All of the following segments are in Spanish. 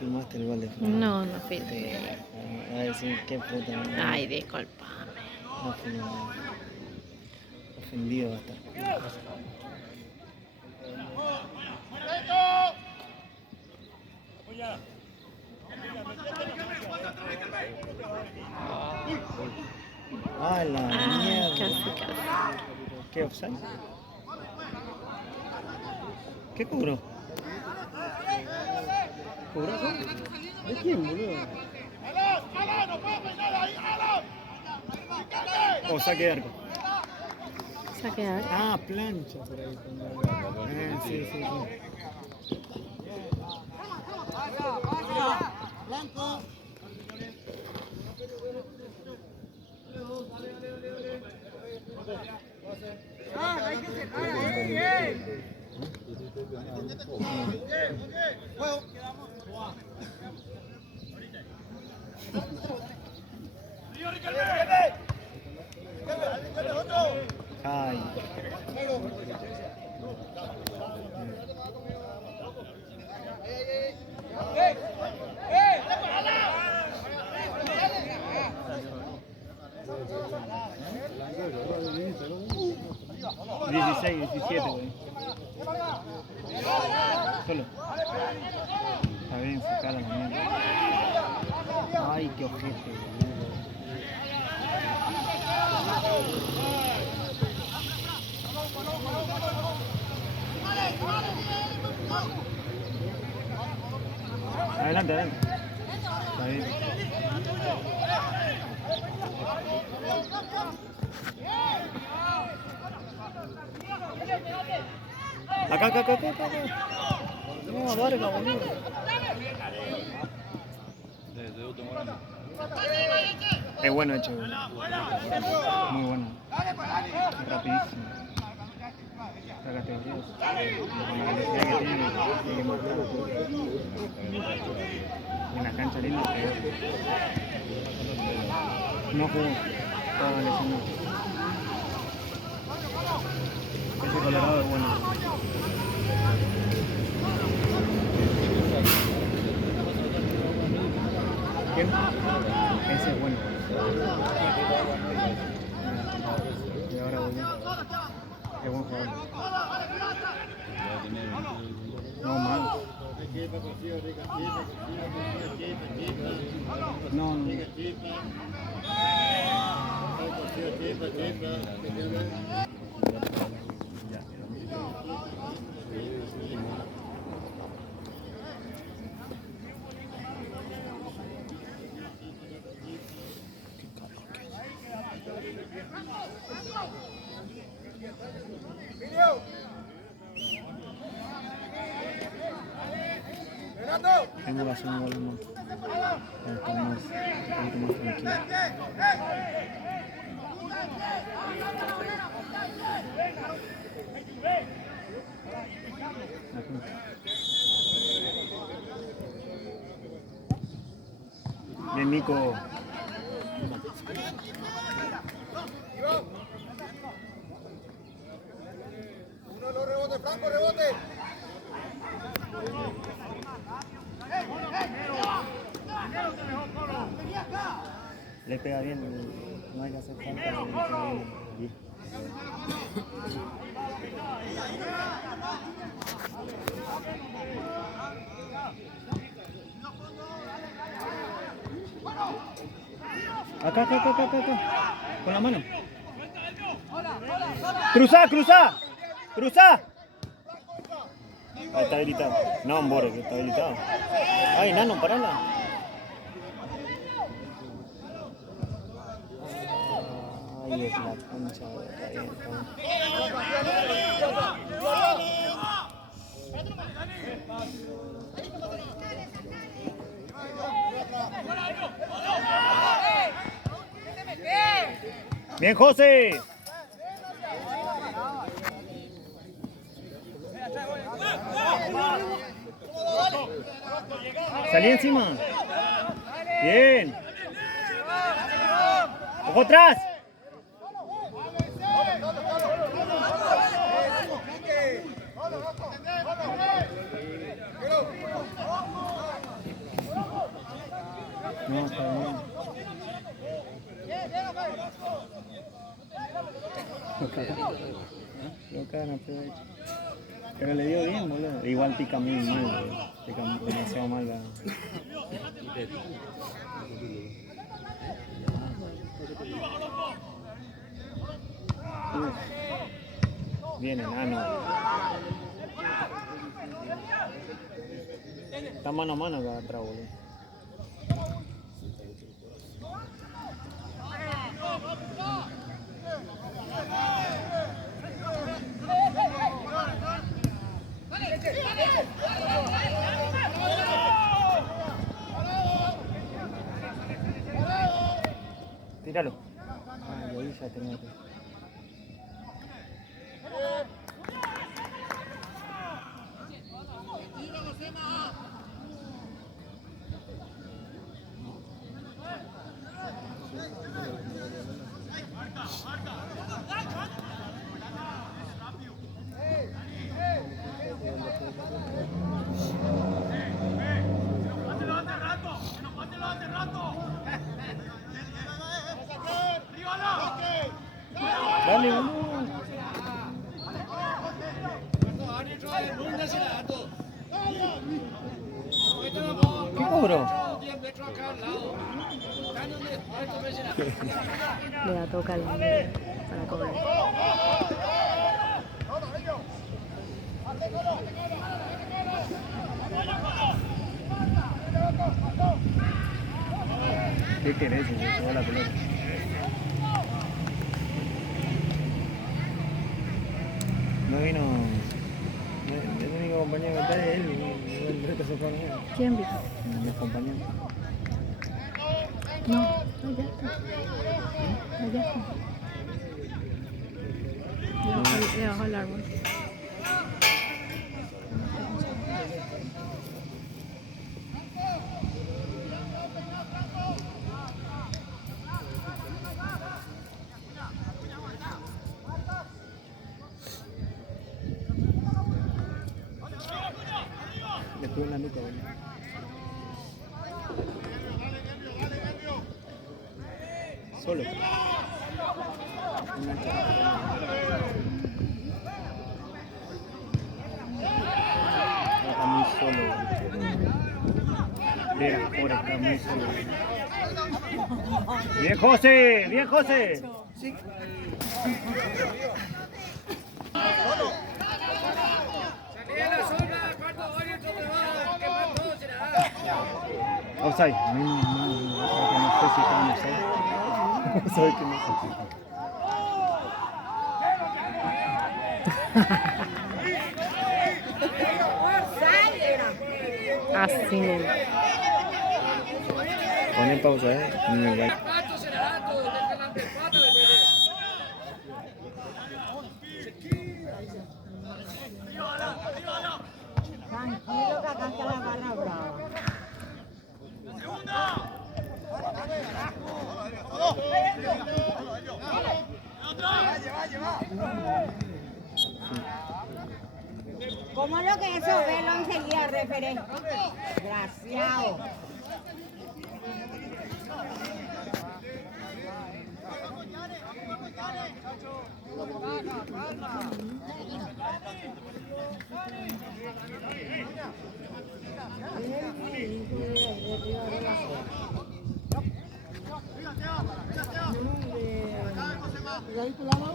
filmaste el gol de Francia. No, no filmé. A decir, qué puta. Ay, disculpame. No filmé. Ofendido va a estar. ¡Ah, la mierda! Casi, casi. ¿Qué offside? ¿Qué cobró? ¿Cobró eso? ¿De quién, boludo? O saque de arco. Saque de arco. Ah, plancha por ahí. Sí, sí, sí. Blanco. Hay que cerrar ahí. Juego. Ay. Dieciséis, 17, güey. Solo. Está bien, enfocada la mierda. Ay, qué ojete, boludo. Adelante, adelante. Está bien. Acá, acá, acá, acá, acá. No, Varga, boludo. Es bueno hecho, boludo. Muy bueno. Rapidísimo. La categoría. Con la velocidad que tiene que marcar. En la cancha linda, pero no jugó. Estaba lesionado. Ese Colorado es bueno. ¿Quién? Ese es bueno. Y ahora volvió. Es buen jugador. No, mal. No, no. Tengo que hacer un gol más. Para estar más, un poquito más tranquilo. Bien, Nico. Uno los rebote, Franco, rebote. Le pega bien, no hay que hacer falta. Le pega bien. Acá, acá, acá, acá, acá. Con la mano. ¡Cruzá, cruzá! ¡Cruzá! Ahí está habilitado. No, Mbore, que está habilitado. Ay, Nano, parala. Ay, es la concha de la bien, José. Salí encima. Bien. Ojo atrás. No, está bien. Lo cagan, aprovecha. Pero le dio bien, boludo. Igual pica muy mal, boludo. Pica demasiado mal la... Bien enano. Está mano a mano acá atrás, boludo. Tíralo. Ah, lo hice, tenía que... Dale, boludo. ¿Qué cobró? Le da toca al para comer. ¿Qué querés? Si se va la pelota. No vino... El único compañero que está es él y el resto se fue a mierda. ¿Quién vino? Mis compañeros. No, allá está. Allá está. Debajo del árbol. Le pegó en la nuca, boludo. Solo. Está muy solo, boludo. Mira, pobre, está muy solo. ¡Bien, José! ¡Bien, José! Offside. No sé si está en offside. Sabe que no sé. Así mismo. Pon en pausa, Ni me vaya. Tranquilo que acá está la barra brava. ¿Cómo es lo que eso? Velo enseguida, referente. Desgraciado.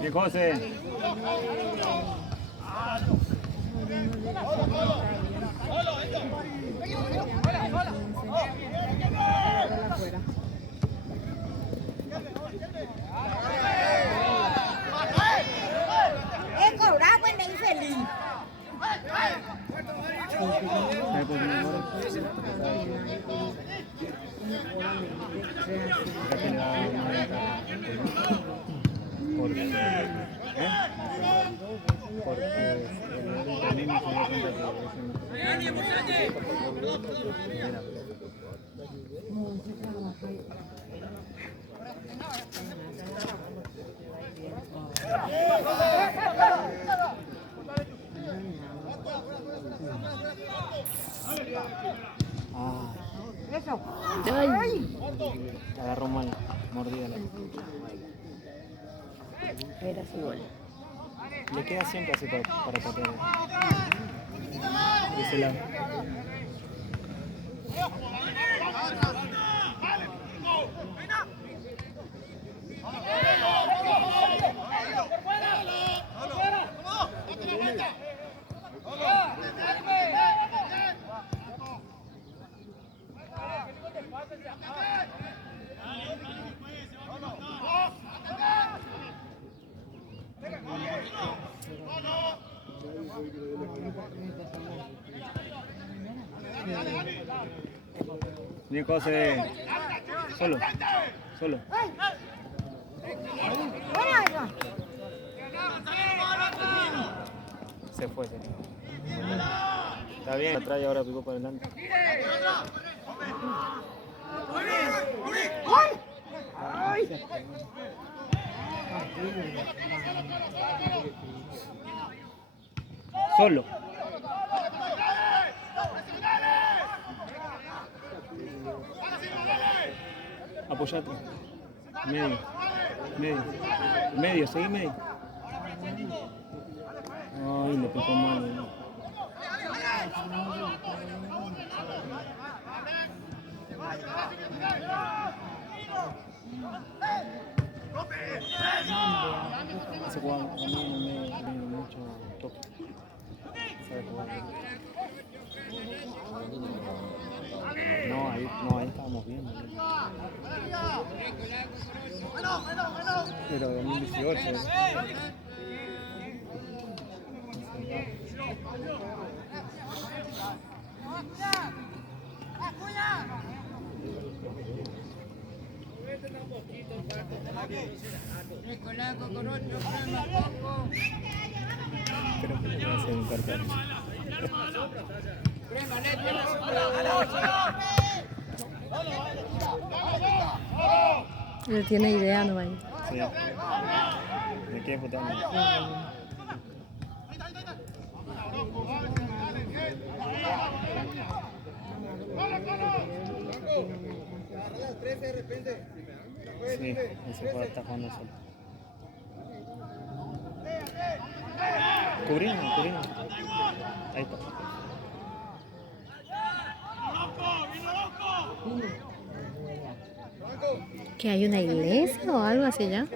Bien, José. Es cobrar cuando infeliz. Porque el Nini se dio cuenta que Eso. Ay. Agarró mal, mordida la. Era su gol. Le queda siempre así para patear. De ese lado. Nico se... Solo. Solo. Buena esa. Se fue. Está bien, atrás y ahora picó para adelante. Solo. Apoyate. Medio. Medio. Medio, seguí medio. Ay, le picó mal. Ese jugador a mí no me dio mucho toque. Sabe jugar. No, ahí estábamos bien. Pero 2018. Creo que le va a hacer un cartel. Él tiene idea, no hay. Sí. ¿De qué puta? Sí, ese jugador está jugando solo. Cubrino. Ahí está. ¿Que hay una iglesia o algo así ya?